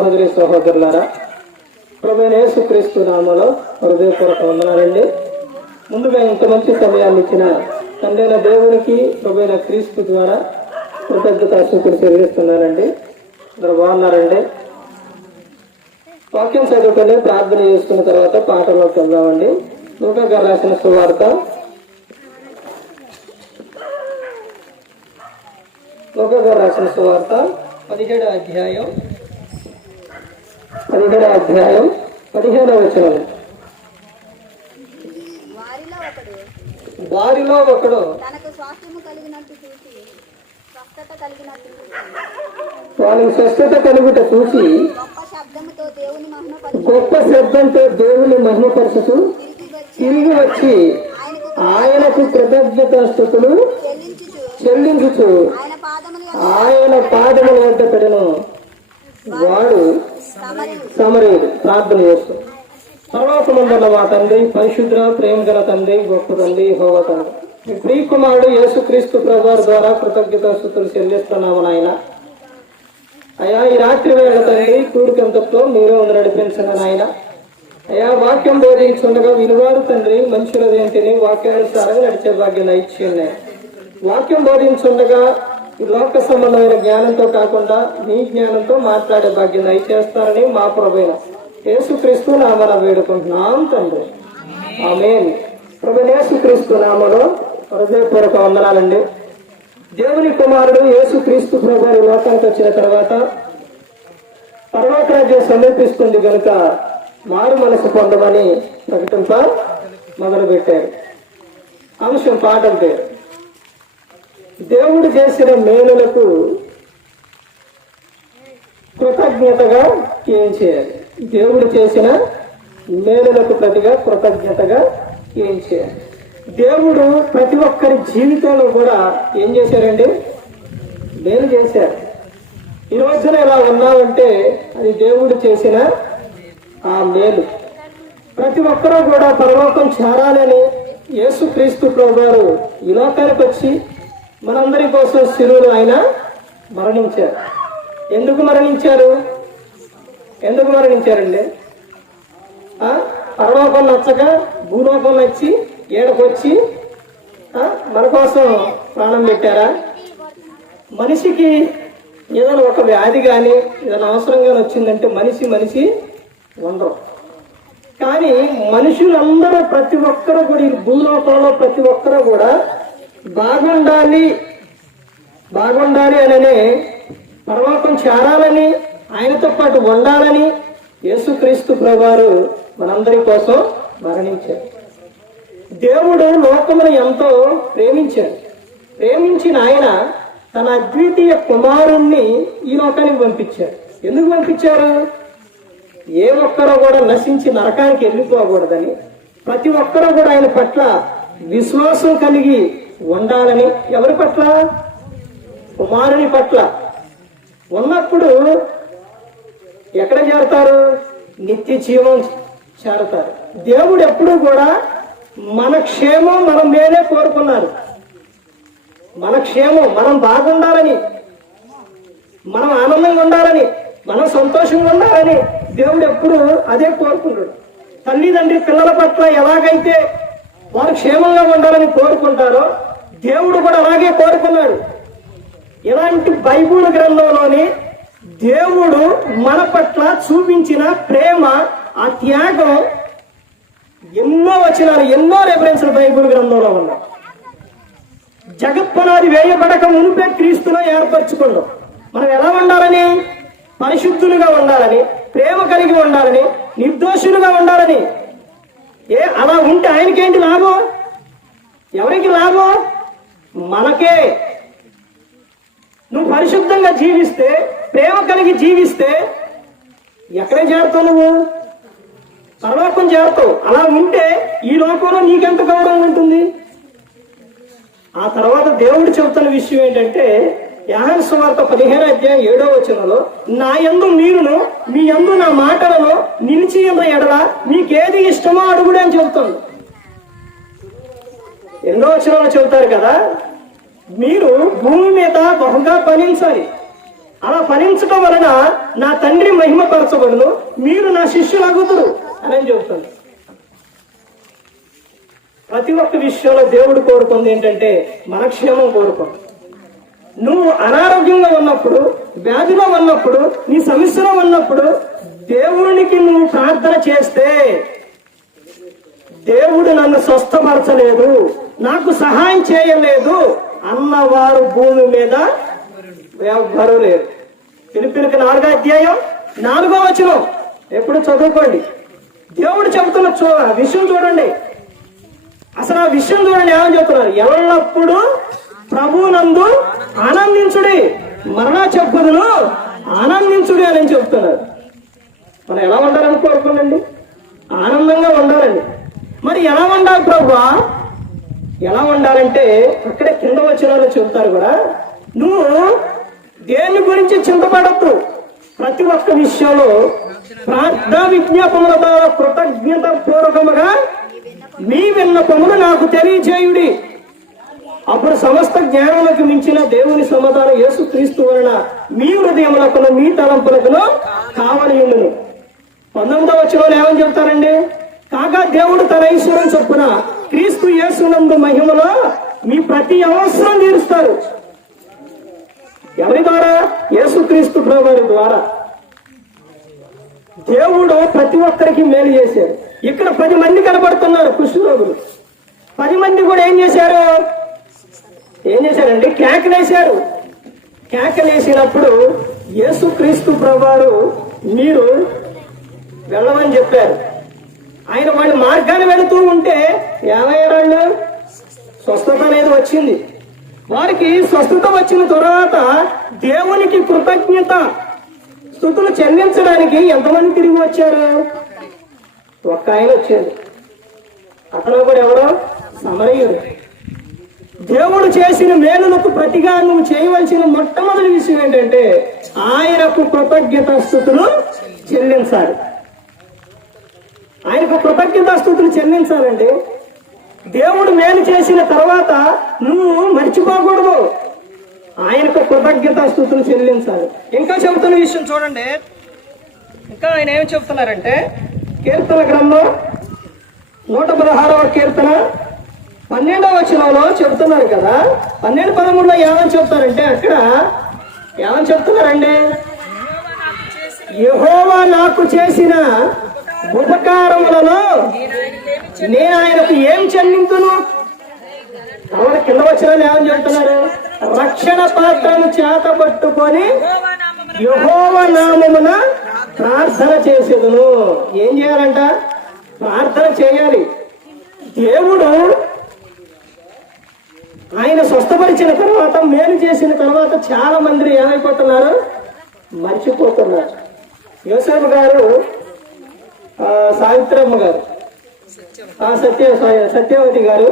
సహోదరి సహోదరులారా ప్రభుత్వ యేసుక్రీస్తు నామలో హృదయపూర్వక వందనాలండి. ముందుగా ఇంత మంచి సమయాన్ని ఇచ్చిన తండ్రైన దేవునికి ప్రభుత్వ క్రీస్తు ద్వారా కృతజ్ఞత శుకులు చెల్లిస్తున్నానండి అందరు బాగున్నారండి? వాక్యం చదువుకొని ప్రార్థన చేసుకున్న తర్వాత పాటలోకి వెళ్దామండి లూకా గారు రాసిన సువార్త. లోక గారు రాసిన సువార్త పదిహేడు అధ్యాయం. పదిహేడు అధ్యాయం పదిహేడవ వచనం. వారిలో ఒకడు వారిలో ఒకడు తనకు స్వాస్థ్యము కలిగినట్టు చూసి వానికి స్వస్థత కలుగుట చూసి గొప్ప శబ్దంతో దేవుని మహిమపరచుతూ తిరిగి వచ్చి ఆయనకు కృతజ్ఞతాస్థుతులు చెల్లించుచు చెల్లించుచు ఆయన పాదములు ఆయన పాదముల వద్ద పెడను. వాడు సమరి సమరేయుడు. ప్రార్థన చేస్తాడు తర్వాత మా తండ్రి పరిశుద్ర ప్రేమ గల తండ్రి గొప్ప తండ్రి హోవ తండ్రి. మీ ప్రియకుమారుడు యేసుక్రీస్తు ప్రభావ ద్వారా కృతజ్ఞత స్థుతులు చెల్లిస్తున్నాము నాయన. అయ్యా ఈ రాత్రి వేళ తండ్రి కూడికంతతో మీరే ఉండి నడిపించండి నాయన. అయ్యా వాక్యం బోధించుండగా విలువారు తండ్రి మనుషుల ఏంటిని వాక్యానుసారంగా నడిచే భాగ్యం ఇచ్చిన వాక్యం బోధించుండగా ఈ లోక సంబంధమైన జ్ఞానంతో కాకుండా మీ జ్ఞానంతో మాట్లాడే భాగ్యం దయచేస్తారని మా ప్రభైన యేసుక్రీస్తు నామన వేడుకుంటున్నాం తండ్రి. ఆమె ప్రభు యేసుక్రీస్తు నామలో హృదయపూర్వక వందనాలండి. దేవుని కుమారుడు యేసుక్రీస్తు ప్రభు లోకానికి వచ్చిన తర్వాత పరలోక రాజ్యం సమీపిస్తుంది కనుక మారు మనసు పొందమని ప్రకటింప మొదలుపెట్టారు. అంశం పాఠం పేరు. దేవుడు చేసిన మేలులకు కృతజ్ఞతగా ఏం చేయాలి? దేవుడు చేసిన మేలులకు ప్రతిగా కృతజ్ఞతగా ఏం చేయాలి? దేవుడు ప్రతి ఒక్కరి జీవితంలో కూడా ఏం చేశారండి? మేలు చేశారు. ఈ రోజున ఇలా ఉన్నామంటే అది దేవుడు చేసిన ఆ మేలు. ప్రతి ఒక్కరూ కూడా పరలోకం చేరాలని యేసుక్రీస్తు ప్రభు గారు ఈ లోకానికి వచ్చి మనందరి కోసం శిలువలు ఆయన మరణించారు. ఎందుకు మరణించారు? ఎందుకు మరణించారండి? పరలోకం నచ్చక భూలోకం నచ్చి ఏడకొచ్చి మన కోసం ప్రాణం పెట్టారా? మనిషికి ఏదైనా ఒక వ్యాధి కానీ ఏదైనా అవసరం కానీ వచ్చిందంటే మనిషి మనిషి ఉండరు. కానీ మనుషులందరూ ప్రతి ఒక్కరూ కూడా ఈ భూలోకంలో ప్రతి ఒక్కరూ కూడా బాగుండాలి బాగుండాలి అననే పరలోకం చేరాలని ఆయనతో పాటు ఉండాలని యేసుక్రీస్తు ప్రభువారు మనందరి కోసం మరణించారు. దేవుడు లోకమును ఎంతో ప్రేమించాడు. ప్రేమించిన ఆయన తన అద్వితీయ కుమారుణ్ణి ఈ లోకానికి పంపించారు ఎందుకు పంపించారు? ఏ ఒక్కరూ కూడా నశించి నరకానికి వెళ్ళిపోకూడదని ప్రతి ఒక్కరూ కూడా ఆయన పట్ల విశ్వాసం కలిగి ఉండాలని ఎవరి పట్ల? కుమారుని పట్ల. ఉన్నప్పుడు ఎక్కడ చేరతారు? నిత్య జీవం చేరతారు. దేవుడు ఎప్పుడు కూడా మన క్షేమం మనం మేలే కోరుకున్నాను మన క్షేమం మనం బాగుండాలని మనం ఆనందంగా ఉండాలని మనం సంతోషంగా ఉండాలని దేవుడు ఎప్పుడు అదే కోరుకుంటాడు. తల్లిదండ్రి పిల్లల పట్ల ఎలాగైతే వారు క్షేమంగా ఉండాలని కోరుకుంటారో దేవుడు కూడా అలాగే కోరుకున్నాడు. ఇలాంటి బైబుల్ గ్రంథంలోని దేవుడు మన పట్ల చూపించిన ప్రేమ ఆ త్యాగం ఎన్నో వచనాలు ఎన్నో రెఫరెన్స్లు బైబుల్ గ్రంథంలో ఉన్నాయి. జగత్పనాది వేయబడక మునిపే క్రీస్తులో ఏర్పరచుకున్నాం. మనం ఎలా ఉండాలని? పరిశుద్ధులుగా ఉండాలని ప్రేమ కలిగి ఉండాలని నిర్దోషులుగా ఉండాలని. ఏ అలా ఉంటే ఆయనకేంటి లాభం? ఎవరికి లాభం? మనకే. నువ్వు పరిశుద్ధంగా జీవిస్తే ప్రేమ కలిగి జీవిస్తే ఎక్కడే చేరుతావు నువ్వు? పరలోకం చేరుతావు అలా ఉంటే ఈ లోకంలో నీకెంత గౌరవం ఉంటుంది? ఆ తర్వాత దేవుడు చెబుతున్న విషయం ఏంటంటే యాహన్ సువార్త పదిహేను అధ్యాయం ఏడో వచనంలో నా ఎందు మీరును మీ ఎందు నా మాటలను నిలిచి ఉన్న ఎడల మీకేది ఇష్టమో అడుగుడే అని చెబుతుంది. ఎన్నో వచనంలో చెబుతారు కదా? మీరు భూమి మీద బహుగా ఫలించాలి. అలా ఫలించడం వలన నా తండ్రి మహిమపరచబడును మీరు నా శిష్యులు అగుతురు అని చెబుతాను. ప్రతి ఒక్క విషయంలో దేవుడు కోరుకుంది ఏంటంటే మన క్షేమం కోరుకోండి నువ్వు అనారోగ్యంగా ఉన్నప్పుడు వ్యాధిలో ఉన్నప్పుడు నీ సమస్యలో ఉన్నప్పుడు దేవునికి నువ్వు ప్రార్థన చేస్తే దేవుడు నన్ను స్వస్థపరచలేదు. నాకు సహాయం చేయలేదు అన్నవారు భూమి మీద ఎవ్వరూ లేరు. పిలిపిలికి నాలుగో అధ్యాయం నాలుగో వచనం. ఎప్పుడు చదువుకోండి. దేవుడు చెబుతున్న చూ విషయం చూడండి. అసలు ఆ విషయం చూడండి ఏమని చెప్తున్నారు? ఎల్లప్పుడూ ప్రభునందు ఆనందించుడి. మరణ చెప్పుదులు ఆనందించుడి అని చెప్తున్నారు. మనం ఎలా ఉండాలని కోరుకోండి ఆనందంగా ఉండాలండి. మరి ఎలా ఉండాలి ప్రభు? ఎలా ఉండాలంటే అక్కడే కింద వచ్చిన వాళ్ళు చెబుతారు కూడా. నువ్వు దేని గురించి చింతపడద్దు? ప్రతి ఒక్క విషయంలో ప్రార్థన విజ్ఞాపముల ద్వారా కృతజ్ఞత పూర్వకముగా మీ విన్నపములు నాకు తెలియజేయుడి. అప్పుడు సమస్త జ్ఞానములకు మించిన దేవుని సమాధానం యేసు క్రీస్తు వలన మీ హృదయములకును మీ తలంపులకును కావలి ఉండును. పంతొమ్మిదవ వచ్చిన ఏమని చెప్తారండి కాగా దేవుడు తన ఈశ్వరం చొప్పున క్రీస్తు యేసునందు మహిమలో మీ ప్రతి అవసరం తీరుస్తారు. ఎవరి ద్వారా? యేసుక్రీస్తు ప్రభువారి ద్వారా. దేవుడు ప్రతి ఒక్కరికి మేలు చేశారు ఇక్కడ పది మంది కనబడుతున్నారు కుష్ఠరోగులు. పది మంది కూడా ఏం చేశారు? ఏం చేశారండి కేకలేశారు కేకలేసినప్పుడు యేసుక్రీస్తు ప్రభువారు మీరు వెళ్ళమని చెప్పారు. ఆయన వాళ్ళ మార్గాన్ని వెళుతూ ఉంటే ఏమయ్యారు వాళ్ళు? స్వస్థత అనేది వచ్చింది. వారికి స్వస్థత వచ్చిన తర్వాత దేవునికి కృతజ్ఞత. స్థుతులు చెల్లించడానికి ఎంతమంది తిరిగి వచ్చారు? ఒక్క ఆయన వచ్చాడు. అతను కూడా ఎవరో? సమరయుడు. దేవుడు చేసిన మేలులకు ప్రతిగా నువ్వు చేయవలసిన మొట్టమొదటి విషయం ఏంటంటే ఆయనకు కృతజ్ఞత స్థుతులు చెల్లించాలి. ఆయనకు కృతజ్ఞతా స్థుతులు చెల్లించాలండి దేవుడు మేలు చేసిన తర్వాత నువ్వు మర్చిపోకూడదు. ఆయనకు కృతజ్ఞతా స్థుతులు చెల్లించాలి. ఇంకా చెబుతున్న విషయం చూడండి. ఇంకా ఆయన ఏం చెప్తున్నారంటే కీర్తన గ్రంథం నూట పదహారవ కీర్తన పన్నెండవ వచనంలో చెబుతున్నారు కదా. పన్నెండు పదమూడులో ఏమని చెప్తారంటే అక్కడ ఏమని చెప్తున్నారండి యహోవా నాకు చేసిన ఉపకారములలో నేను ఆయనకు ఏం చెల్లింతును? తర్వాత కింద వచ్చిన ఏమని చెప్తున్నారు రక్షణ పాత్రను చేత పట్టుకొని యహోవ నామమున ప్రార్థన చేసేదును. ఏం చేయాలంట? ప్రార్థన చేయాలి. దేవుడు ఆయన స్వస్థపరిచిన తర్వాత మేలు చేసిన తర్వాత చాలా మంది ఏమైపోతున్నారు? మర్చిపోతున్నారు. యోసేపు గారు సావిత్రమ్మ గారు. సత్య సత్యవతి గారు.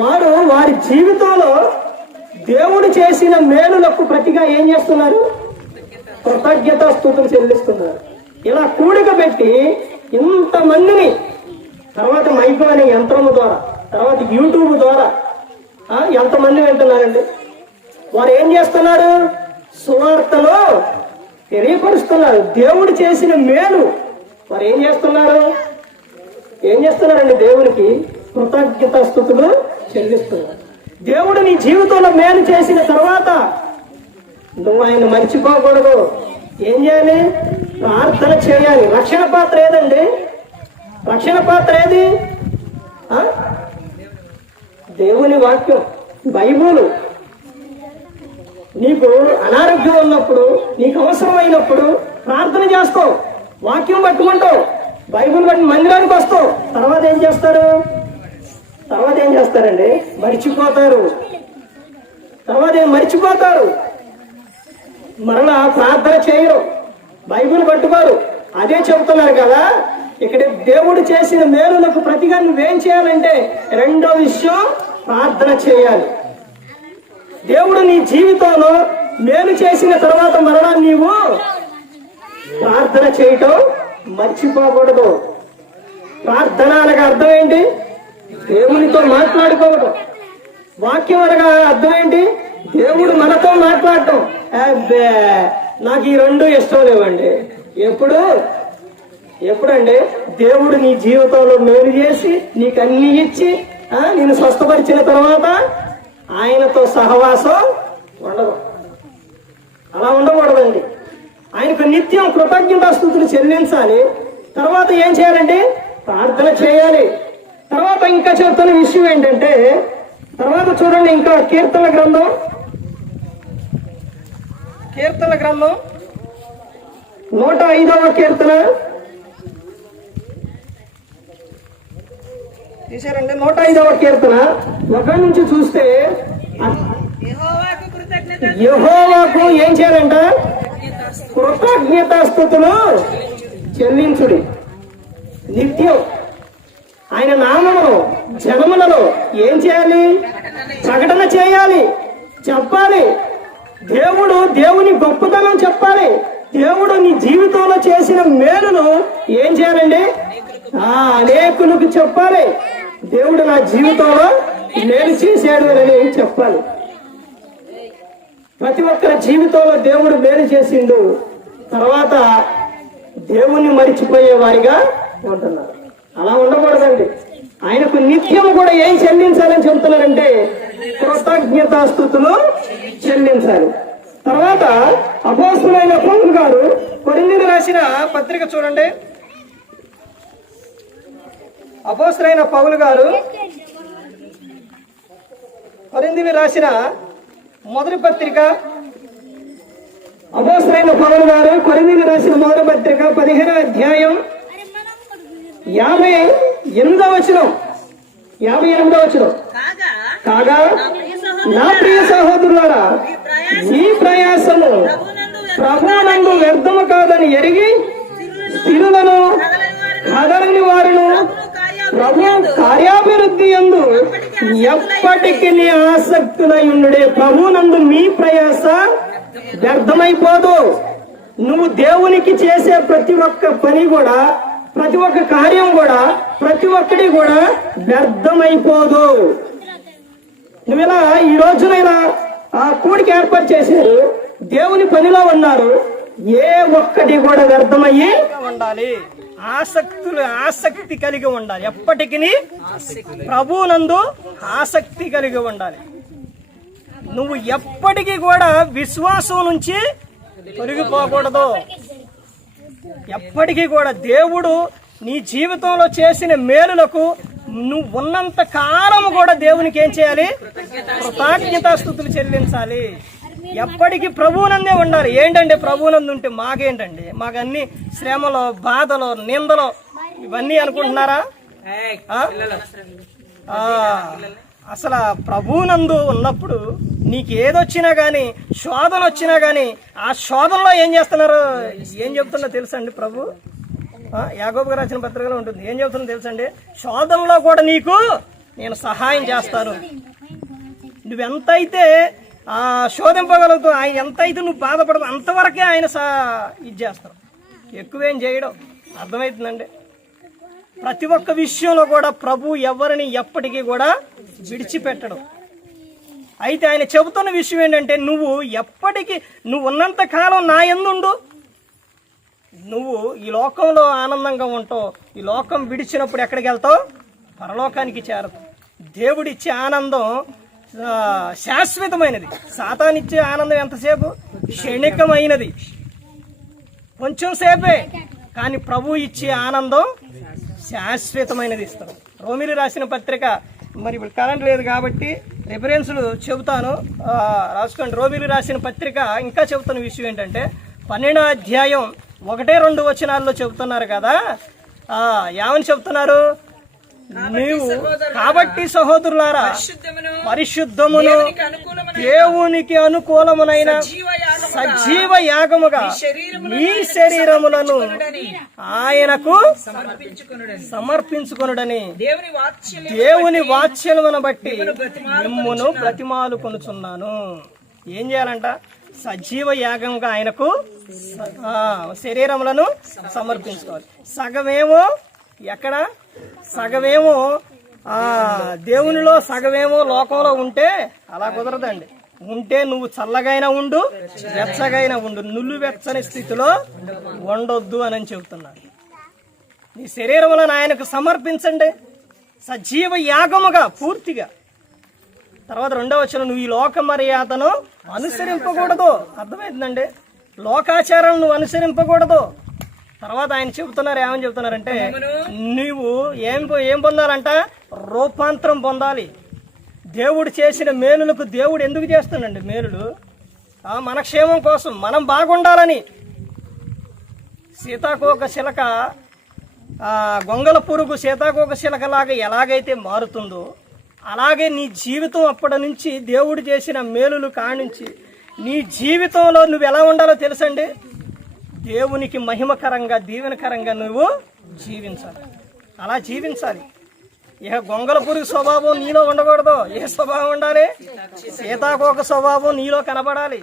వారు వారి జీవితంలో దేవుడు చేసిన మేలులకు ప్రతిగా ఏం చేస్తున్నారు? కృతజ్ఞత స్థూతులు చెల్లిస్తున్నారు. ఇలా కూడిక పెట్టి ఇంతమందిని తర్వాత మైకు అనే యంత్రము ద్వారా తర్వాత యూట్యూబ్ ద్వారా ఎంతమంది వింటున్నారండి? వారు ఏం చేస్తున్నారు? సువార్తలో తెలియపరుస్తున్నారు. దేవుడు చేసిన మేలు మరి ఏం చేస్తున్నారు? ఏం చేస్తున్నారండి దేవునికి? కృతజ్ఞత స్థుతులు చెల్లిస్తున్నారు. దేవుడు నీ జీవితంలో మేలు చేసిన తర్వాత నువ్వు ఆయన మర్చిపోకూడదు. ఏం చేయాలి? ప్రార్థన చేయాలి. రక్షణ పాత్ర ఏదండి? రక్షణ పాత్ర ఏది? ఆ? దేవుని వాక్యం బైబుల్. నీకు అనారోగ్యం ఉన్నప్పుడు నీకు అవసరమైనప్పుడు ప్రార్థన చేసుకో. వాక్యం పట్టుకుంటావు. బైబుల్ బట్టి మందిరానికి వస్తావు. తర్వాత ఏం చేస్తారు? తర్వాత ఏం చేస్తారండి? మర్చిపోతారు. తర్వాత ఏం మర్చిపోతారు? మరలా ప్రార్థన చేయరు. బైబిల్ పట్టుకోరు. అదే చెబుతున్నారు కదా ఇక్కడ దేవుడు చేసిన మేలులకు ప్రతిగా నువ్వేం చేయాలంటే రెండో విషయం ప్రార్థన చేయాలి. దేవుడు నీ జీవితంలో మేలు చేసిన తర్వాత మరలా నీవు ప్రార్థన చేయటం మర్చిపోకూడదు. ప్రార్థన అనగా అర్థం ఏంటి? దేవునితో మాట్లాడుకోవడం వాక్యం అనగా అర్థం ఏంటి? దేవుడు మనతో మాట్లాడటం. అబ్బే నాకు ఈ రెండు ఇష్టం లేవండి. ఎప్పుడు? ఎప్పుడండి? దేవుడు నీ జీవితంలో మేలు చేసి నీకు అన్ని ఇచ్చి నేను స్వస్థపరిచిన తర్వాత ఆయనతో సహవాసం ఉండదు. అలా ఉండకూడదండి. ఆయనకు నిత్యం కృతజ్ఞతాస్థుతులు చెల్లించాలి. తర్వాత ఏం చేయాలండి ప్రార్థన చేయాలి. తర్వాత ఇంకా చెప్తున్న విషయం ఏంటంటే తర్వాత చూడండి ఇంకా కీర్తన గ్రంథం. కీర్తన గ్రంథం. నూట ఐదవ కీర్తన. తీసారండి నూట ఐదవ కీర్తన. ఒక నుంచి చూస్తే యహోవాకు ఏం చేయాలంట? కృతజ్ఞతాస్థుతులు చెల్లించుడి. నిత్యం ఆయన నామమును జనములలో ఏం చేయాలి? ప్రకటన చేయాలి చెప్పాలి. దేవుడు దేవుని గొప్పతనం చెప్పాలి. దేవుడు నీ జీవితంలో చేసిన మేలును ఏం చేయాలండి? ఆ అనేకులకు చెప్పాలి. దేవుడు నా జీవితంలో మేలు చేశాడు అని చెప్పాలి. ప్రతి ఒక్కరి జీవితంలో దేవుడు మేలు చేసిండు. తర్వాత దేవుణ్ణి మరిచిపోయే వారిగా ఉంటున్నారు. అలా ఉండకూడదండి. ఆయనకు నిత్యం కూడా ఏం చెల్లించాలని చెబుతున్నారంటే కృతజ్ఞతాస్థుతులు చెల్లించాలి. తర్వాత అపోస్తులైన పౌరులు గారు కొరిందులు రాసిన పత్రిక చూడండి. అపోస్తులైన పౌలు గారు కొరిందివి రాసిన మొదటి పత్రిక అపోసరైన పౌలు గారు కొరిందివి రాసిన మొదటి పత్రిక పదిహేను అధ్యాయం యాభై ఎనిమిదవ వచనం. యాభై ఎనిమిదవ వచనం. కాగా? నా ప్రియ సహోదరులారా, ఈ ప్రయాస ఈ ప్రయాసము ప్రభునందు వ్యర్థము కాదని ఎరిగి స్థిరులను కదలని వారును ప్రభు కార్యాభివృద్ధి ఎందు ఎప్పటికీ నీ ఆసక్తులయుండే ప్రభునందు మీ ప్రయాస వ్యర్థమైపోదు. నువ్వు దేవునికి చేసే ప్రతి ఒక్క పని కూడా ప్రతి ఒక్క కార్యం కూడా ప్రతి ఒక్కటి కూడా వ్యర్థమైపోదు. నువ్వు ఇలా ఈ రోజునైనా ఆ కూడికి ఏర్పాటు చేశారు దేవుని పనిలో ఉన్నారు ఏ ఒక్కటి కూడా వ్యర్థమయ్యి ఉండాలి. ఆసక్తులు ఆసక్తి కలిగి ఉండాలి. ఎప్పటికీ ప్రభునందు ఆసక్తి కలిగి ఉండాలి. నువ్వు ఎప్పటికీ కూడా విశ్వాసం నుంచి తొలగిపోకూడదు. ఎప్పటికీ కూడా దేవుడు నీ జీవితంలో చేసిన మేలులకు నువ్వు ఉన్నంత కాలం కూడా దేవునికి ఏం చేయాలి? కృతజ్ఞతాస్థుతులు చెల్లించాలి. ఎప్పటికీ ప్రభువునందే ఉండాలి. ఏంటంటే ప్రభువునందు ఉంటే మాకేంటండి? మాకు అన్ని శ్రమలు బాధలు నిందలు ఇవన్నీ అనుకుంటున్నారా? అసలు ప్రభువునందు ఉన్నప్పుడు నీకు ఏదొచ్చినా కానీ శోధన వచ్చినా కానీ ఆ శోధనలో ఏం చేస్తున్నారు? ఏం చెప్తున్నా తెలుసండి ప్రభు? ఆ, యాగోబు గారు రాసిన పత్రికలో ఉంటుంది. ఏం చెప్తున్నా తెలుసండి? శోధనలో కూడా నీకు నేను సహాయం చేస్తాను. నువ్వెంతైతే శోధింపగలుగుతావు ఆయన ఎంత అయితే నువ్వు బాధపడదు అంతవరకే ఆయన సా ఇది చేస్తాడు. ఎక్కువేం చేయడం. అర్థమవుతుందండి? ప్రతి ఒక్క విషయంలో కూడా ప్రభు ఎవరిని ఎప్పటికీ కూడా విడిచిపెట్టడం. అయితే ఆయన చెబుతున్న విషయం ఏంటంటే నువ్వు ఎప్పటికీ నువ్వు ఉన్నంత కాలం నా ఎందుండు? నువ్వు ఈ లోకంలో ఆనందంగా ఉంటావు. ఈ లోకం విడిచినప్పుడు ఎక్కడికి వెళ్తావు? పరలోకానికి చేరదు దేవుడిచ్చే ఆనందం శాశ్వతమైనది. సాతానిచ్చే ఆనందం ఎంతసేపు? క్షణికమైనది. కొంచెం సేపే కానీ ప్రభు ఇచ్చే ఆనందం శాశ్వతమైనది ఇస్తాడు. రోమిలి రాసిన పత్రిక మరి ఇప్పుడు కరెంట్ లేదు కాబట్టి రిఫరెన్స్లు చెబుతాను. రాసుకోండి. రోమిలి రాసిన పత్రిక ఇంకా చెబుతున్న విషయం ఏంటంటే పన్నెండో అధ్యాయం ఒకటే రెండు వచనాల్లో చెబుతున్నారు కదా? ఏమని చెప్తున్నారు నీవు కాబట్టి సహోదరులారా పరిశుద్ధమును దేవునికి అనుకూలమైన దేవునికి అనుకూలమునైన సజీవ యాగముగా మీ శరీరములను ఆయనకు సమర్పించుకునుడని. దేవుని వాత్సల్యం దేవుని వాత్సల్యమును బట్టి మిమ్మును బ్రతిమాలు కొనుచున్నాను. ఏం చేయాలంట? సజీవ యాగంగా ఆయనకు శరీరములను సమర్పించుకోవాలి. సగమేమో ఎక్కడ? సగమేమో ఆ దేవునిలో సగమేమో లోకంలో ఉంటే అలా కుదరదండి. ఉంటే నువ్వు చల్లగైనా ఉండు వెచ్చగైనా ఉండు. నుల్లు వెచ్చని స్థితిలో ఉండొద్దు అని చెబుతున్నాడు. నీ శరీరములను ఆయనకు సమర్పించండి. సజీవ యాగముగా పూర్తిగా. తర్వాత రెండవ వచ్చిన నువ్వు ఈ లోక మర్యాదను అనుసరింపకూడదు. అర్థమైందండి? లోకాచారాలను నువ్వు అనుసరింపకూడదు. తర్వాత ఆయన చెబుతున్నారు ఏమని చెబుతున్నారంటే నువ్వు ఏం ఏం పొందాలంట? రూపాంతరం పొందాలి. దేవుడు చేసిన మేలులకు దేవుడు ఎందుకు చేస్తాడండి మేలులు? మన క్షేమం కోసం మనం బాగుండాలని. సీతాకోక శిలక ఆ, గొంగల పురుగు సీతాకోక శిలకలాగా ఎలాగైతే మారుతుందో అలాగే నీ జీవితం అప్పటి నుంచి దేవుడు చేసిన మేలులు కానించి నీ జీవితంలో నువ్వు ఎలా ఉండాలో తెలుసండి? దేవునికి మహిమకరంగా దీవెనకరంగా నువ్వు జీవించాలి. అలా జీవించాలి. ఇక గొంగల పురుగు స్వభావం నీలో ఉండకూడదు. ఏ స్వభావం ఉండాలి? సీతాకోక స్వభావం నీలో కనబడాలి.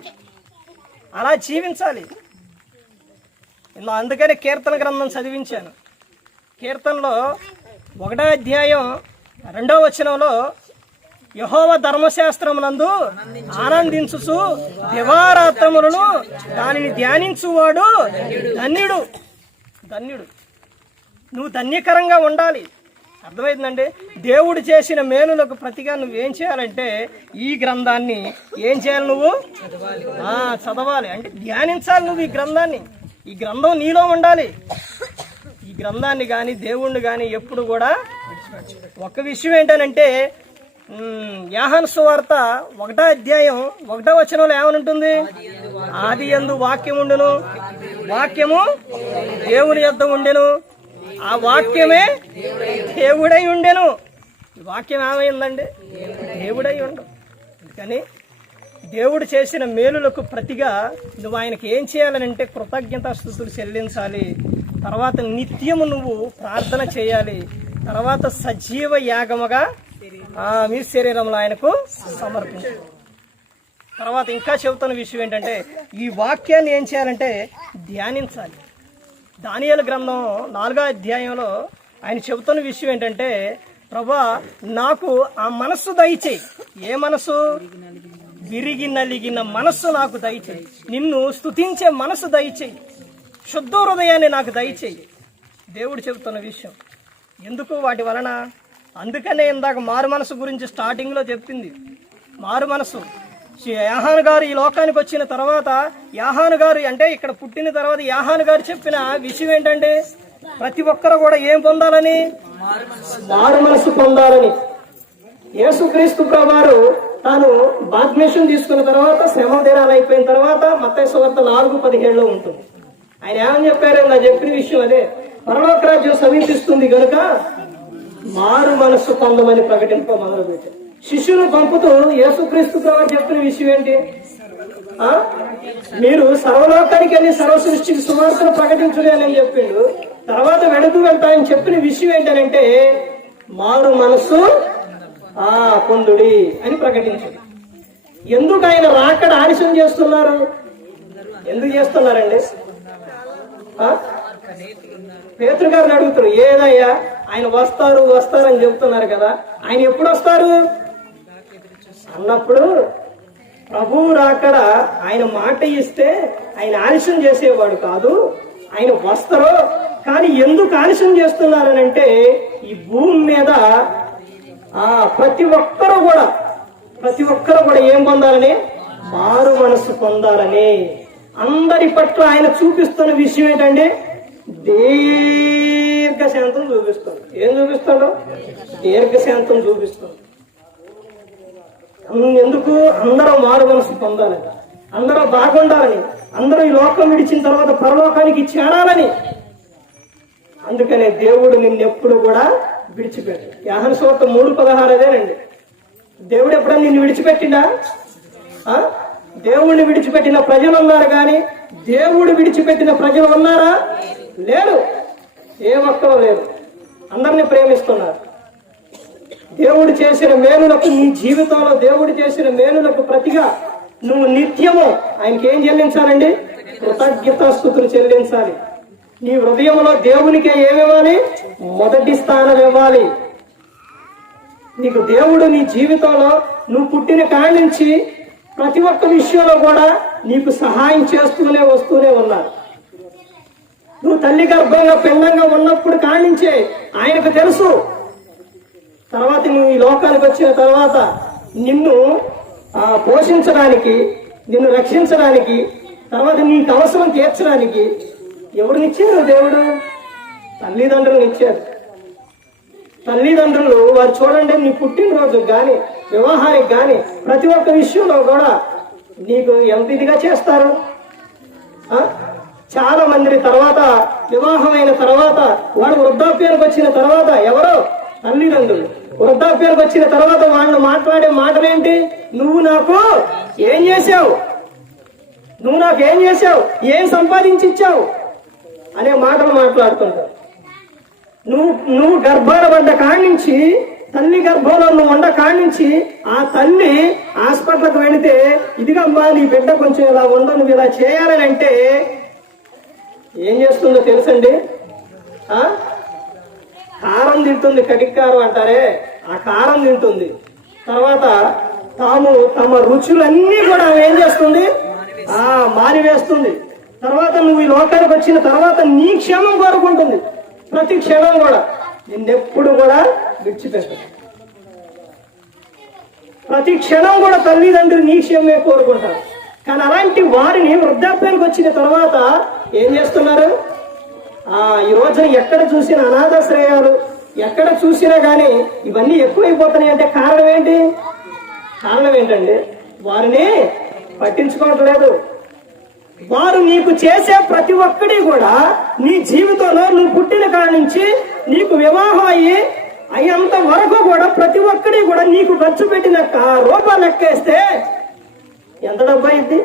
అలా జీవించాలి. ఇందులో అందుకనే కీర్తన గ్రంథం చదివించాను. కీర్తనలో ఒకటో అధ్యాయం రెండవ వచనంలో యహోవ ధర్మశాస్త్రమునందు ఆనందించుచు దివారాత్రములను దానిని ధ్యానించువాడు ధన్యుడు. ధన్యుడు. నువ్వు ధన్యకరంగా ఉండాలి. అర్థమైందండి? దేవుడు చేసిన మేలులకు ప్రతిగా నువ్వేం చేయాలంటే ఈ గ్రంథాన్ని ఏం చేయాలి నువ్వు? చదవాలి. అంటే ధ్యానించాలి నువ్వు ఈ గ్రంథాన్ని. ఈ గ్రంథం నీలో ఉండాలి. ఈ గ్రంథాన్ని కానీ దేవుణ్ణి కానీ ఎప్పుడు కూడా ఒక విషయం ఏంటనంటే యాహన్ సువార్త ఒకటో అధ్యాయం ఒకటో వచనంలో ఏమనుంటుంది? ఆది ఎందు వాక్యం ఉండును. వాక్యము దేవుని యొద్ద ఉండెను. ఆ వాక్యమే దేవుడై ఉండెను. వాక్యం ఏమైందండి? దేవుడై ఉండు. కానీ దేవుడు చేసిన మేలులకు ప్రతిగా నువ్వు ఆయనకి ఏం చేయాలనంటే కృతజ్ఞతాస్థుతులు చెల్లించాలి. తర్వాత నిత్యము నువ్వు ప్రార్థన చేయాలి. తర్వాత సజీవ యాగముగా మీ శరీరంలో ఆయనకు సమర్పించు. తర్వాత ఇంకా చెబుతున్న విషయం ఏంటంటే ఈ వాక్యాన్ని ఏం చేయాలంటే ధ్యానించాలి. దానియాల గ్రంథం నాలుగో అధ్యాయంలో ఆయన చెబుతున్న విషయం ఏంటంటే ప్రభా నాకు ఆ మనస్సు దయచేయి. ఏ మనసు విరిగి నలిగిన మనస్సు నాకు దయచేయి. నిన్ను స్తుతించే మనస్సు దయచేయి. శుద్ధ హృదయాన్ని నాకు దయచేయి. దేవుడు చెబుతున్న విషయం. ఎందుకు? వాటి వలన అందుకనే ఇందాక మారు మనసు గురించి స్టార్టింగ్లో చెప్పింది. మారు మనసు. యాహాన్ గారు ఈ లోకానికి వచ్చిన తర్వాత యాహాన్ గారు అంటే ఇక్కడ పుట్టిన తర్వాత యాహాన్ గారు చెప్పిన విషయం ఏంటంటే ప్రతి ఒక్కరు కూడా ఏం పొందాలని? మారు మనసు పొందాలని. యేసుక్రీస్తు వారు తాను బాధ్మేషం తీసుకున్న తర్వాత శ్రమదేనాలు అయిపోయిన తర్వాత మత్తయి సువార్త నాలుగు పదిహేడులో ఉంటుంది. ఆయన ఏమని చెప్పారు? నా చెప్పిన విషయం అదే. పరలోక రాజ్యం సమీపిస్తుంది కనుక మారు మనస్సు పొందమని ప్రకటింప మొదలుపెట్టారు. శిష్యులు పంపుతూ యేసుక్రీస్తు ప్రభు చెప్పిన విషయం ఏంటి? మీరు సర్వలోకానికి వెళ్ళి సర్వ సృష్టికి సువార్తను ప్రకటించలేనని చెప్పిండు. తర్వాత వెళుతూ వెళ్తా ఆయన చెప్పిన విషయం ఏంటంటే మారు మనస్సు ఆ పొందుడి అని ప్రకటించాడు. ఎందుకు ఆయన రాకడ ఆలస్యం చేస్తున్నారు? ఎందుకు చేస్తున్నారండి? పేతురు గారిని అడుగుతారు ఏదయ్యా? ఆయన వస్తారు వస్తారు అని చెప్తున్నారు కదా. ఆయన ఎప్పుడు వస్తారు? అన్నప్పుడు ప్రభువు రాకడ ఆయన మాట ఇస్తే ఆయన ఆలస్యం చేసేవాడు కాదు. ఆయన వస్తారు కానీ ఎందుకు ఆలస్యం చేస్తున్నారనంటే ఈ భూమి మీద ఆ ప్రతి ఒక్కరు కూడా ప్రతి ఒక్కరు కూడా ఏం పొందాలని? మారు మనసు పొందాలని. అందరి పట్ల ఆయన చూపిస్తున్న విషయం ఏంటంటే దీర్ఘశాంతం చూపిస్తాడు. ఏం చూపిస్తాడు? దీర్ఘశాంతం చూపిస్తాడు. ఎందుకు? అందరూ మారు మనసు పొందాలి. అందరూ బాగుండాలని. అందరూ ఈ లోకం విడిచిన తర్వాత పరలోకానికి చేరాలని. అందుకనే దేవుడు నిన్నెప్పుడు కూడా విడిచిపెట్టు యాహన సోత మూడు పదహారు అదేనండి. దేవుడు ఎప్పుడన్నా నిన్ను విడిచిపెట్టిందా ఆ? దేవుడిని విడిచిపెట్టిన ప్రజలు ఉన్నారు కానీ దేవుడు విడిచిపెట్టిన ప్రజలు ఉన్నారా? లేరు ఏ ఒక్కరు లేరు అందరిని ప్రేమిస్తున్నారు. దేవుడు చేసిన మేలులకు నీ జీవితంలో దేవుడు చేసిన మేలులకు ప్రతిగా నువ్వు నిత్యము ఆయనకి ఏం చెల్లించాలండి? కృతజ్ఞతాస్థుతులు చెల్లించాలి. నీ హృదయంలో దేవునికే ఏమివ్వాలి మొదటి స్థానం ఇవ్వాలి. నీకు దేవుడు నీ జీవితంలో నువ్వు పుట్టిన కాడి నుంచి ప్రతి ఒక్క విషయంలో కూడా నీకు సహాయం చేస్తూనే వస్తూనే ఉన్నారు. నువ్వు తల్లి గర్భంగా పిల్లంగా ఉన్నప్పుడు కానించే ఆయనకు తెలుసు. తర్వాత నువ్వు ఈ లోకానికి వచ్చిన తర్వాత నిన్ను పోషించడానికి నిన్ను రక్షించడానికి తర్వాత నీకు అవసరం తీర్చడానికి ఎవరినిచ్చారు దేవుడు? తల్లిదండ్రులను ఇచ్చారు. తల్లిదండ్రులు వారు చూడండి నీ పుట్టినరోజు కానీ వివాహానికి కానీ ప్రతి ఒక్క విషయంలో కూడా నీకు ఎంత ఇదిగా చేస్తారు? చాలా మంది తర్వాత వివాహమైన తర్వాత వాడు వృద్ధాప్యానికి వచ్చిన తర్వాత ఎవరో? తల్లిదండ్రులు. వృద్ధాప్యానికి వచ్చిన తర్వాత వాళ్ళు మాట్లాడే మాటలేంటి? నువ్వు నాకు ఏం చేశావు? నువ్వు నాకు ఏం చేశావు? ఏం సంపాదించి ఇచ్చావు అనే మాటలు మాట్లాడుతుంటావు నువ్వు నువ్వు గర్భాల పడ్డ కాడి తల్లి గర్భంలో నువ్వు ఉండ కాడి ఆ తల్లి హాస్పిటల్కి వెళితే ఇదిగమ్మా నీ బిడ్డ కొంచెం ఇలా ఉండ నువ్వు ఇలా చేయాలని అంటే ఏం చేస్తుందో తెలుసండి? కారం తింటుంది కటికారం అంటారే. ఆ కారం తింటుంది. తర్వాత తాము తమ రుచులన్నీ కూడా ఏం చేస్తుంది? ఆ మానివేస్తుంది. తర్వాత నువ్వు ఈ లోకానికి వచ్చిన తర్వాత నీ క్షేమం కోరుకుంటుంది. ప్రతి క్షణం కూడా. నిన్నెప్పుడు కూడా విడిచిపెట్టదు. ప్రతి క్షణం కూడా తల్లిదండ్రులు నీ క్షేమే కోరుకుంటారు. కానీ అలాంటి వారిని వృద్ధాప్యానికి వచ్చిన తర్వాత ఏం చేస్తున్నారు? ఆ ఈ రోజున ఎక్కడ చూసిన అనాథాశ్రయాలు ఎక్కడ చూసినా గానీ ఇవన్నీ ఎక్కువైపోతున్నాయి అంటే కారణం ఏంటి? కారణం ఏంటండి? వారిని పట్టించుకోవట్లేదు. వారు నీకు చేసే ప్రతి ఒక్కటి కూడా నీ జీవితంలో నువ్వు పుట్టిన కాడ నుంచి నీకు వివాహం అయ్యి అయ్యేంత వరకు కూడా ప్రతి ఒక్కటి కూడా నీకు ఖర్చు పెట్టిన రూపాయలు లెక్కేస్తే ఎంత డబ్బు అయింది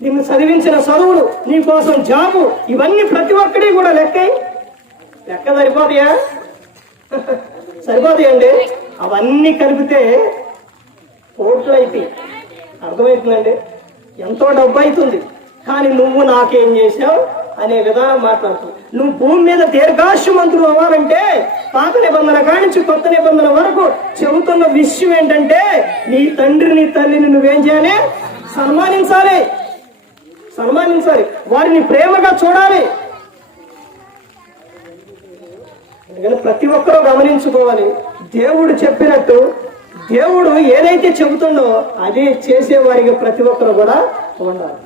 నిన్ను చదివించిన చదువులు నీ కోసం జాబు ఇవన్నీ ప్రతి ఒక్కటి కూడా లెక్కయి. లెక్క సరిపోతాయా? సరిపోతాయండి. అవన్నీ కలిపితే కోట్లు అయితే అర్థమవుతుందండి? ఎంతో డబ్బు అవుతుంది కానీ నువ్వు నాకేం చేసావు అనే విధానం మాట్లాడుతుంది నువ్వు భూమి మీద దీర్ఘాశుమంతుడు అవ్వాలంటే పాత నిబంధన కానించి కొత్త నిబంధన వరకు చెబుతున్న విషయం ఏంటంటే నీ తండ్రి నీ తల్లిని నువ్వేం చేయాలి? సన్మానించాలి. సన్మానించాలి వారిని ప్రేమగా చూడాలి. అందుకని ప్రతి ఒక్కరూ గమనించుకోవాలి. దేవుడు చెప్పినట్టు దేవుడు ఏదైతే చెబుతుండో అదే చేసే వారికి ప్రతి ఒక్కరు కూడా ఉండాలి.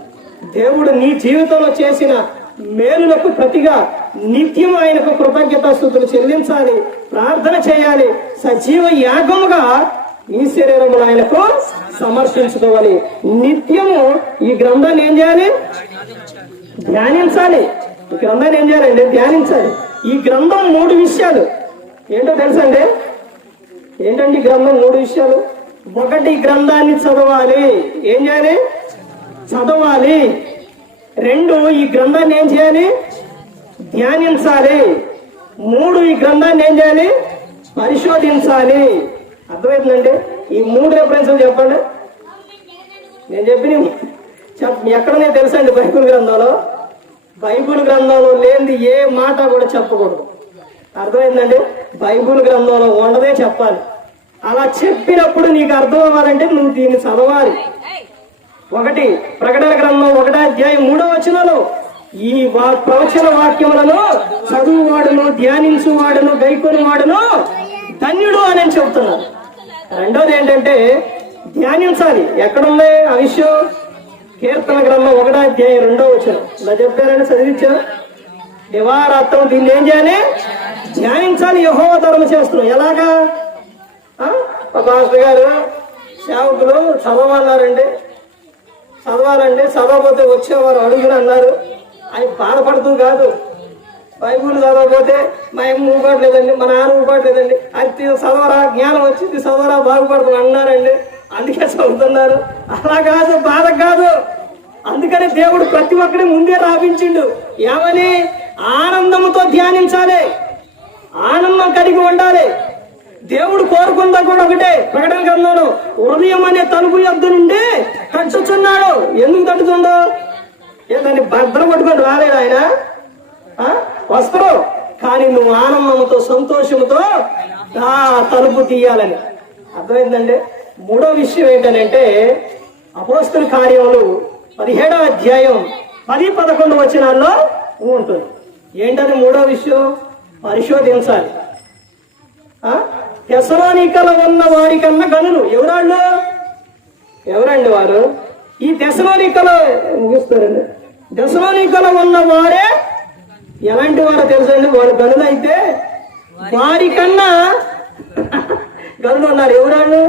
దేవుడు నీ జీవితంలో చేసిన మేలులకు ప్రతిగా నిత్యం ఆయనకు కృతజ్ఞతాస్థుతులు చెల్లించాలి ప్రార్థన చేయాలి సజీవ యాగముగా ఈ శరీరము ఆయనకు సమర్పించుకోవాలి. నిత్యము ఈ గ్రంథాన్ని ఏం చేయాలి? ధ్యానించాలి. ఈ గ్రంథాన్ని ఏం చేయాలండి ధ్యానించాలి. ఈ గ్రంథం మూడు విషయాలు. ఏంటో తెలుసండి ఏంటండి ఈ గ్రంథం మూడు విషయాలు? ఒకటి గ్రంథాన్ని చదవాలి. ఏం చేయాలి? చదవాలి. రెండు ఈ గ్రంథాన్ని ఏం చేయాలి? ధ్యానించాలి. మూడు ఈ గ్రంథాన్ని ఏం చేయాలి? పరిశోధించాలి. అర్థమవుతుందండి ఈ మూడు రెఫరెన్స్లు చెప్పండి. నేను చెప్పిన చెప్ ఎక్కడనే తెలుసండి బైబుల్ గ్రంథంలో? బైబుల్ గ్రంథంలో లేనిది ఏ మాట కూడా చెప్పకూడదు. అర్థమైందండి? బైబుల్ గ్రంథంలో ఉండదే చెప్పాలి. అలా చెప్పినప్పుడు నీకు అర్థం అవ్వాలంటే నువ్వు దీన్ని చదవాలి. ఒకటి ప్రకటన గ్రంథం ఒకటో అధ్యాయం మూడో వచనంలో ఈ వా- ప్రవచన వాక్యములను చదువువాడును ధ్యానించువాడును గైకొని వాడును ధన్యుడు అని చెబుతున్నారు రెండోది ఏంటంటే ధ్యానించాలి. ఎక్కడుంది ఆ విషయం? కీర్తన గ్రంథం ఒకటో అధ్యాయం రెండో వచ్చిన ఇలా చెప్పారని చదివించారు. నివారాత్రం దీన్ని ఏం చేయాలి? ధ్యానించాలి. యహో ధర్మ చేస్తున్నాం. ఎలాగా? ఆ? పాస్టర్ గారు సేవకులు చదవాలన్నారండి. చదవాలండి చదవకపోతే వచ్చేవారు అడుగురు అన్నారు. అవి బాధపడుతూ కాదు. బైబుల్ చదవకపోతే మా అమ్మ ఊపట్లేదండి మా నాన్న ఊపట్లేదండి అది చదవరా జ్ఞానం వచ్చింది చదవరా బాగుపడుతుంది అన్నారండి. అందుకే చదువుతున్నారు. అలా కాదు బాధ కాదు. అందుకని దేవుడు ప్రతి ఒక్కరి ముందే రాపించిండు. ఏమని? ఆనందంతో ధ్యానించాలి. ఆనందం కలిగి ఉండాలి. దేవుడు కోరుకుందా కూడా ఒకటే. ప్రకటన గ్రంథంలో హృదయం అనే తలుపు యొద్ద నుండి తట్టుచున్నాడు ఎందుకు తట్టుతుండో? ఏ దాన్ని భద్ర కొట్టుకొని రాలేదు ఆయన. ఆ? కానీ నువ్వు ఆనందంతో సంతోషంతో ఆ తలుపు తీయాలని. అర్థమైందండి? మూడో విషయం ఏంటనంటే అపోస్తుల కార్యములు పదిహేడవ అధ్యాయం పది పదకొండు వచనాల్లో ఉంటుంది. ఏంటది మూడో విషయం? పరిశోధించాలి. ఆ? ఉన్న వారికన్నా గనులు ఎవరాళ్ళు? ఎవరండి వారు? ఈ దశలోనికలో ముగిస్తారండి. దశలోనికల ఉన్న వారే ఎలాంటి వారో తెలుసండి? వారు గనులు అయితే వారికన్నా గనులు ఉన్నారు. ఎవరాళ్ళు?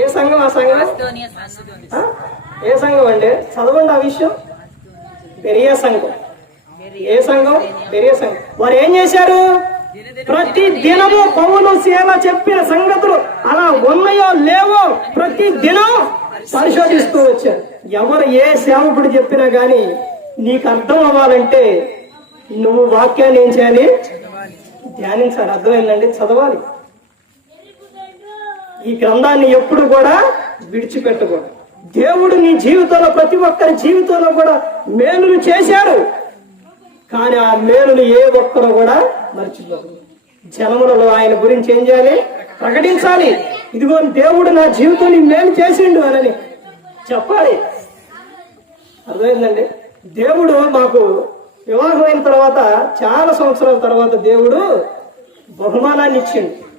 ఏ సంఘం ఆ సంఘం? ఏ సంఘం అండి? చదవండి ఆ విషయం. పెరియ సంఘం. ఏ సంఘం? పెరియ సంఘం. వారు ఏం చేశారు? ప్రతి దినము పౌలు సేవ చెప్పిన సంగతులు అలా ఉన్నాయో లేవో ప్రతి దినం పరిశోధిస్తూ వచ్చారు. ఎవరు ఏ సేవకుడు చెప్పినా గాని నీకు అర్థం అవ్వాలంటే నువ్వు వాక్యాన్ని ఏం చేయాలి? ధ్యానించాలి అర్థమైందండి? చదవాలి. ఈ గ్రంథాన్ని ఎప్పుడు కూడా విడిచిపెట్టకూడదు దేవుడు నీ జీవితంలో ప్రతి ఒక్కరి జీవితంలో కూడా మేలులు చేశాడు. కానీ ఆ మేలులు ఏ ఒక్కరు కూడా మర్చిపోదు జనములలో ఆయన గురించి ఏం చేయాలి? ప్రకటించాలి. ఇదిగో దేవుడు నా జీవితాన్ని మేలు చేసిండు అని చెప్పాలి. అర్థమైందండి? దేవుడు మాకు వివాహమైన తర్వాత చాలా సంవత్సరాల తర్వాత దేవుడు బహుమానాన్ని ఇచ్చిండు.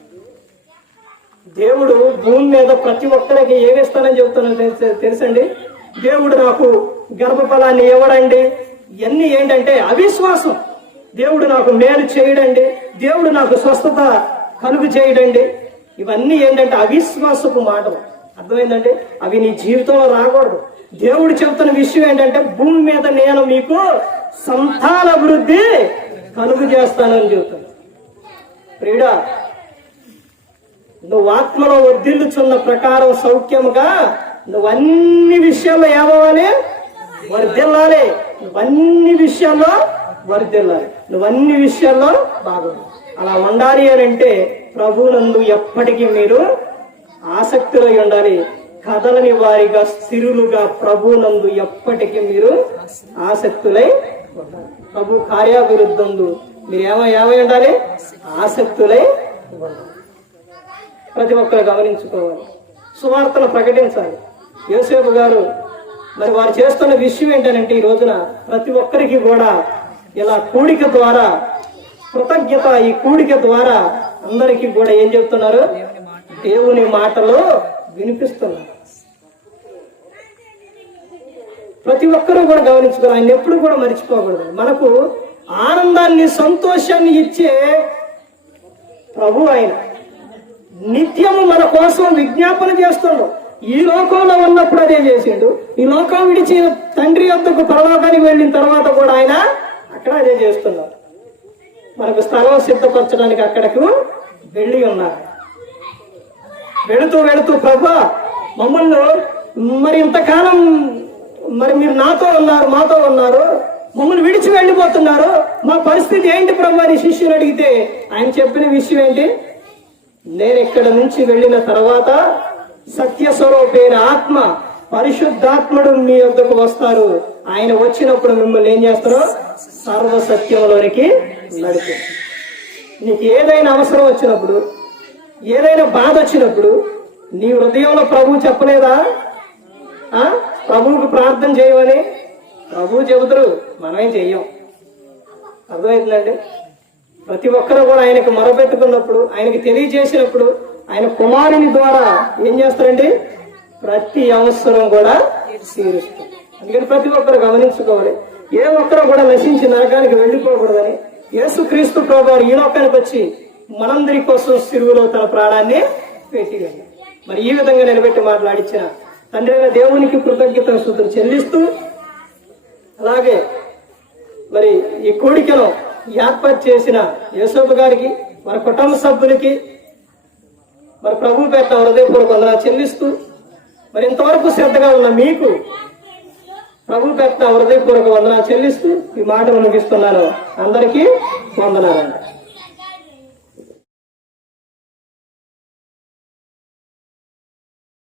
దేవుడు భూమి మీద ప్రతి ఒక్కరికి ఏమిస్తానని చెప్తానో తెలుసండి? దేవుడు నాకు గర్భఫలాన్ని ఇవ్వడండి. ఇవన్నీ ఏంటంటే అవిశ్వాసం. దేవుడు నాకు మేలు చేయడండి. దేవుడు నాకు స్వస్థత కలుగు చేయడండి. ఇవన్నీ ఏంటంటే అవిశ్వాసపు మాటలు. అర్థమైందంటే అవి నీ జీవితంలో రాకూడదు. దేవుడు చెబుతున్న విషయం ఏంటంటే భూమి మీద నేను మీకు సంతాన అభివృద్ధి కలుగు చేస్తానని చెబుతాను ప్రియుడా నువ్వు ఆత్మలో వర్ధిల్లుచున్న ప్రకారం సౌఖ్యముగా నువ్వు అన్ని విషయాల్లో ఏమవ్వాలి? వర్ధిల్లాలి. నువ్వు అన్ని విషయాల్లో వర్ధిల్లాలి. నువ్వు అన్ని విషయాల్లో బాగుండాలి. అలా ఉండాలి అని అంటే ప్రభునందు ఎప్పటికీ మీరు ఆసక్తిలో ఉండాలి. కదలని వారిగా స్థిరులుగా ప్రభునందు ఎప్పటికీ మీరు ఆసక్తులై ప్రభు కార్యాభివృద్ధందు మీరు ఏమో ఏమై ఉండాలి? ఆసక్తులై ప్రతి ఒక్కరు గమనించుకోవాలి. సువార్తను ప్రకటించాలి. యోసేపు గారు మరి వారు చేస్తున్న విషయం ఏంటంటే ఈ రోజున ప్రతి ఒక్కరికి కూడా ఇలా కూడిక ద్వారా కృతజ్ఞత ఈ కూడిక ద్వారా అందరికీ కూడా ఏం చెప్తున్నారు? దేవుని మాటలు వినిపిస్తున్నారు. ప్రతి ఒక్కరూ కూడా గమనించుకోవాలి. ఆయన ఎప్పుడు కూడా మర్చిపోకూడదు. మనకు ఆనందాన్ని సంతోషాన్ని ఇచ్చే ప్రభు ఆయన. నిత్యము మన కోసం విజ్ఞాపన చేస్తుండ్రు ఈ లోకంలో ఉన్నప్పుడు అదే చేసిండు. ఈ లోకం విడిచి తండ్రి యొద్దకు పరలోకానికి వెళ్ళిన తర్వాత కూడా ఆయన అక్కడ అదే చేస్తున్నారు. మనకు స్థలం సిద్ధపరచడానికి అక్కడకు వెళ్ళి ఉన్నారు. వెళుతూ వెళుతూ ప్రభా మమ్మల్ని మరి ఇంతకాలం మరి మీరు నాతో ఉన్నారు మాతో ఉన్నారు మమ్మల్ని విడిచి వెళ్ళిపోతున్నారు. మా పరిస్థితి ఏంటి ప్రభా అని శిష్యుని అడిగితే ఆయన చెప్పిన విషయం ఏంటి? నేను ఇక్కడ నుంచి వెళ్ళిన తర్వాత సత్య స్వరూపైన ఆత్మ పరిశుద్ధాత్ముడు మీ వద్దకు వస్తారు. ఆయన వచ్చినప్పుడు మిమ్మల్ని ఏం చేస్తారు? సర్వ సత్యంలోనికి నడిపి నీకు ఏదైనా అవసరం వచ్చినప్పుడు ఏదైనా బాధ వచ్చినప్పుడు నీ హృదయంలో ప్రభు చెప్పలేదా? ప్రభువుకు ప్రార్థన చేయమని? ప్రభు చెబుతారు మనమేం చెయ్యం. అర్థమవుతుందండి ప్రతి ఒక్కరు కూడా ఆయనకు మొరపెట్టుకున్నప్పుడు ఆయనకి తెలియజేసినప్పుడు ఆయన కుమారుని ద్వారా ఏం చేస్తారండి? ప్రతి అవసరం కూడా తీరుస్తారు. అందుకని ప్రతి ఒక్కరు గమనించుకోవాలి. ఏ ఒక్కరు కూడా నశించి నరకానికి వెళ్ళిపోకూడదని యేసుక్రీస్తు ప్రభు ఈ లోకానికి వచ్చి మనందరి కోసం సిరువులో తన ప్రాణాన్ని పెట్టి మరి ఈ విధంగా నిలబెట్టి మాట్లాడించిన తండ్రి దేవునికి కృతజ్ఞత సూత్రం చెల్లిస్తూ అలాగే మరి ఈ కోడికను ఏర్పాటు చేసిన యేసోపు గారికి మన కుటుంబ సభ్యులకి మరి ప్రభు పేట హృదయపూర్వక వందనాలు చెల్లిస్తూ మరి ఇంతవరకు శ్రద్ధగా ఉన్న మీకు ప్రభు పేట హృదయపూర్వక వందనాలు చెల్లిస్తూ ఈ మాట ముగిస్తున్నాను అందరికీ వందనాలండి.